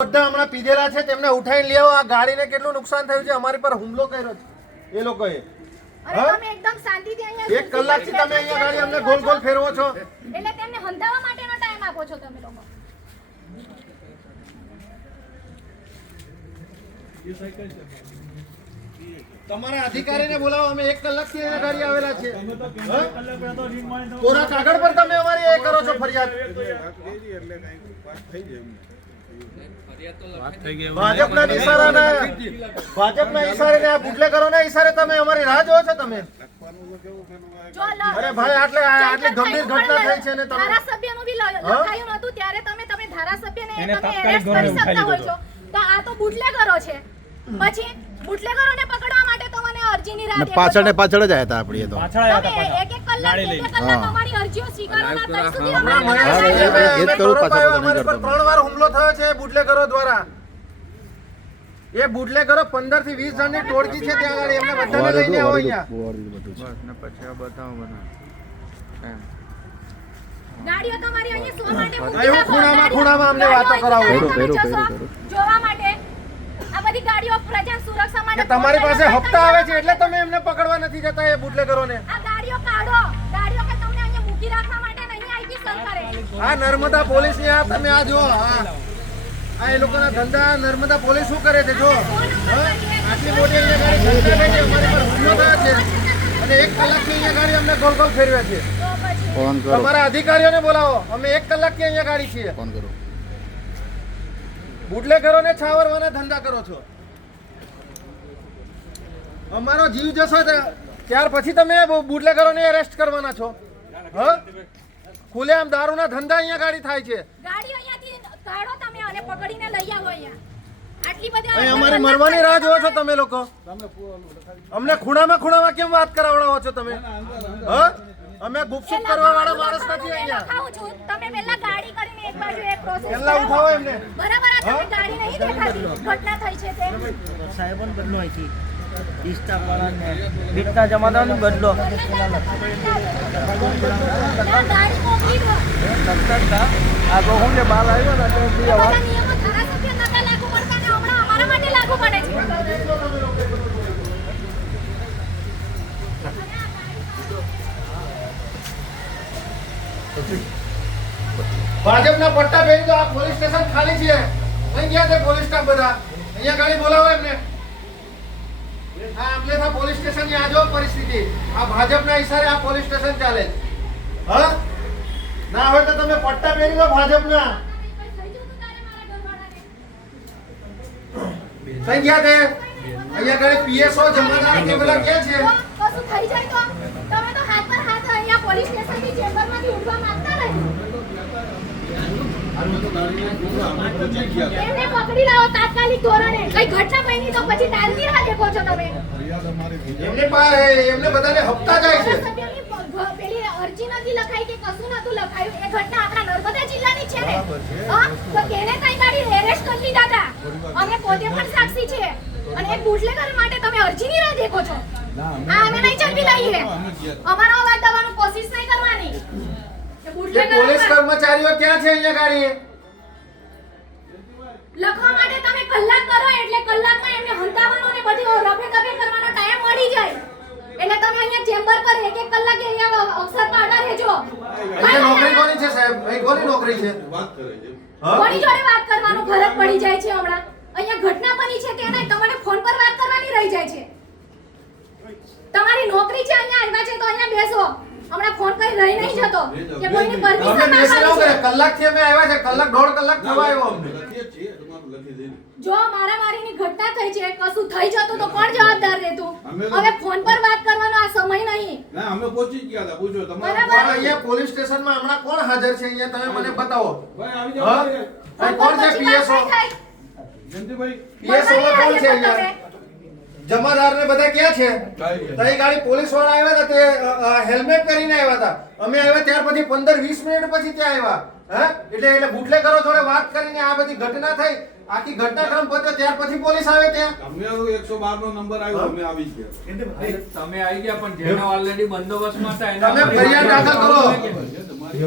બધા હમણાં પીધેલા છે તેમને ઉઠાઈ લેવો. આ ગાડીને કેટલું નુકસાન થયું છે? અમારી પર હુમલો કર્યો છે. એ લોકોએ. એક કલાકથી તમે અહીંયા ગાડી અમને ગોલ ગોલ ફેરવો છો. એટલે તેમને હંધાવા માટેનો ટાઈમ આપો છો તમે લોકો. તમારા અધિકારીને બોલાવો અમે એક કલાકથી અહીંયા ગાડી આવેલા છે કોરા કાગળ પર તમે અમારી એ કરો છો ફરિયાદ? ભાજપના ભાજપના ઈશારે ને આ બુટલેગરોના ઈશારે તમે અમારી રાહ જોવો છો તમે? અરે ભાઈ આટલે આટલી ગંભીર ઘટના થઈ છે ને તમે ધારાસભ્યનું બી લખાયું નહોતું ત્યારે તમે તમે ધારાસભ્યને તમે તાત્કાલિક કરી શકતા હોય છો. તો આ તો બુટલેગરો છે. પછી બુટલેગરોને પકડવા માટે તમને અરજીની રાહ પાછળ ને. પાછળ જ આવ્યા હતા આપણી તો. પાછળ આવ્યા હતા એક એક ગાડી લઈને. ના એ જ કરું, કરતો. ત્રણ વાર હુમલો થયો છે બુટલેગરો દ્વારા એ બુટલેગરો થી જણની ટોળકી છે ત્યાં આગળ એમને બધાને લઈને આવો. ગાડીઓ તમારી અહીંયા શો માટે મૂકી ખૂણામાં ખૂણામાં અમને વાતો કરાવો. અહીં ભેરું, તમે ભેરું, જશો ભેરું, ભેરું. જોવા માટે આ બધી ગાડીઓ પ્રજા સુરક્ષા માટે તમારી પાસે હપ્તા આવે છે એટલે તમે એમને પકડવા નથી જતા એ બુટલેગરોને આ આ નર્મદા પોલીસની આ તમે આ જો આ એ લોકોના ધંધા નર્મદા પોલીસ શું કરે છે જો? આટલી મોટી અહીંયા ગાડી ધંધા છે અમારી પર હુમલો થયો છે. અને એક કલાકથી અહીંયા ગાડી અમને ગોલ ગોલ ફેરવે છે. ફોન કરો. તમારા અધિકારીઓને બોલાવો. અમે એક કલાકથી અહીંયા ગાડી છીએ. ફોન કરો. બુટલેગરોને છાવરવાના ધંધા કરો છો. અમારો જીવ જશો ત્યાર પછી તમે બુટલેગરોને એરેસ્ટ કરવાના છો. હ? ખુલ્લેઆમ દારૂના ધંધા અહીંયા ગાડી થાય છે. ગાડી અહીંયાથી કાઢો તમે અને પકડીને લઈ આવો અહીંયા. આટલી બધી અહીં અમારી મરવાની રાહ જોવો છો તમે લોકો. અમને ખૂણામાં ખૂણામાં કેમ વાત કરાવડાવો છો તમે? હ? અમે ગુપચુપ કરવા વાળા માણસ નથી અહીંયા. તમે પહેલા ગાડી કરીને એક બાજુ એક પ્રોસેસ પહેલા ઉઠાવો એમને. બરાબર આ તમે ગાડી નહીં દેખાતી. ઘટના થઈ છે તે સાહેબન બદલો અહીંથી. રીતના જમાદાનો બદલો. આ તો હું જે બાલ આવ્યો ને તો બી અવાજ બધા નિયમો ધારાસભ્ય નતા લાગુ પડતા ને હમણાં અમારા માટે લાગુ પડે છે ભાજપના પટ્ટા પહેરી તો આ પોલીસ સ્ટેશન ખાલી છે. અહીં ગયા છે પોલીસ સ્ટાફ બધા? અહીંયા ગાડી બોલાવો એમને. આ અમલેથા પોલીસ સ્ટેશનની આજો પરિસ્થિતિ. આ ભાજપના ઈશારે આ પોલીસ સ્ટેશન ચાલે હા? ના હોય તો તમે પટ્ટા પહેરી લો ભાજપના. કઈ ગયા અહીંયા ગાડી પીએસઓ જમાદાર કે ક્યાં છે. કશું થઈ જાય તો તમે તો હાથ પર હાથ અહીંયા પોલીસ સ્ટેશનની ચેમ્બરમાંથી ઉઠવા માંગતા નહીં એમને પકડી લાવો તાત્કાલિક ધોરણે. કઈ ઘટના બની તો પછી ટાલતી રાહ દેખો છો તમે. એમને એમને બધાને હપ્તા જાય છે. ધારાસભ્યની પ- ઘ- પેલી અરજી નથી લખાઈ કે કશું નતું લખાયું. એ ઘટના આપણા નર્મદા જિલ્લાની છે ને. હા તો તેને કઈ ગાડી એરેસ્ટ કરી લીધા હતા. અમે પોતે પણ સાક્ષી છે. અને એક બુટલેગર માટે તમે અરજીની રાહ દેખો છો. આ અમે નહીં ચલવી લઈએ. અમારો અવાજ દબાવવાની કોશિશ નહીં કરવાની. પોલીસ કર્મચારીઓ ક્યાં છે અહીંયા ગાડી લખવા માટે તમે કલાક કરો એટલે કલાકમાં એમને હંતાવાનો ને બધી રફે કફે કરવાનો ટાઈમ મળી જાય. એટલે તમે અહીંયા ચેમ્બર પર એક એક કલાકે અહીંયા અવસર પાડા રહેજો. અહીંયા નોકરી કોની છે સાહેબ? અહીં કોની નોકરી છે? હા? કોની જોડે વાત કરવાનો ફરક પડી જાય છે હમણાં? અહીંયા ઘટના બની છે તેને તમારે ફોન પર વાત કરવાની રહી જાય છે. તમારી નોકરી છે અહીંયા આવ્યા છે તો અહીંયા બેસો. હમણાં ફોન કરી રહી નહીં જતો. કે કોઈની પરમિશન માંગવાની કે છે. કલાકથી અમે આવ્યા છે. કલાક દોઢ કલાક થવા આવ્યો અમને. જો મારામારીની ઘટના થઈ છે કશું થઈ જતું તો કોણ જવાબદાર રહેતું? હવે ફોન પર વાત કરવાનો આ સમય નહીં. ના અમે પહોંચી ગયા હતા પૂછો તમારે. બરાબર. અહીંયા પોલીસ સ્ટેશનમાં હમણાં કોણ હાજર છે અહીંયા? તમે મને બતાવો. ભાઈ આવી જાવ કોણ છે? પીએસઓ? જયંતિભાઈ. પીએસઓ કોણ છે અહીંયા? જમાદાર ને બધા ક્યાં છે? તઈ ગાડી પોલીસવાળા આવ્યા હતા તે હેલ્મેટ પહેરીને આવ્યા હતા. અમે આવ્યા ત્યાર પછી પંદર વીસ મિનિટ પછી ત્યાં આવ્યા. હા? એટલે એટલે બુટલે કરો થોડે વાત કરીને આ બધી ઘટના થઈ. આખી ઘટનાક્રમ પત્યો ત્યાર પછી પોલીસ આવે ત્યાં. અમે એકસો બાર નો નંબર આવ્યો અમે આવી ગયા. તમે આવી ગયા પણ જેના ઓલરેડી બંદોબસ્તમાં હતા એને તમે ફરિયાદ દાખલ કરો. તમારી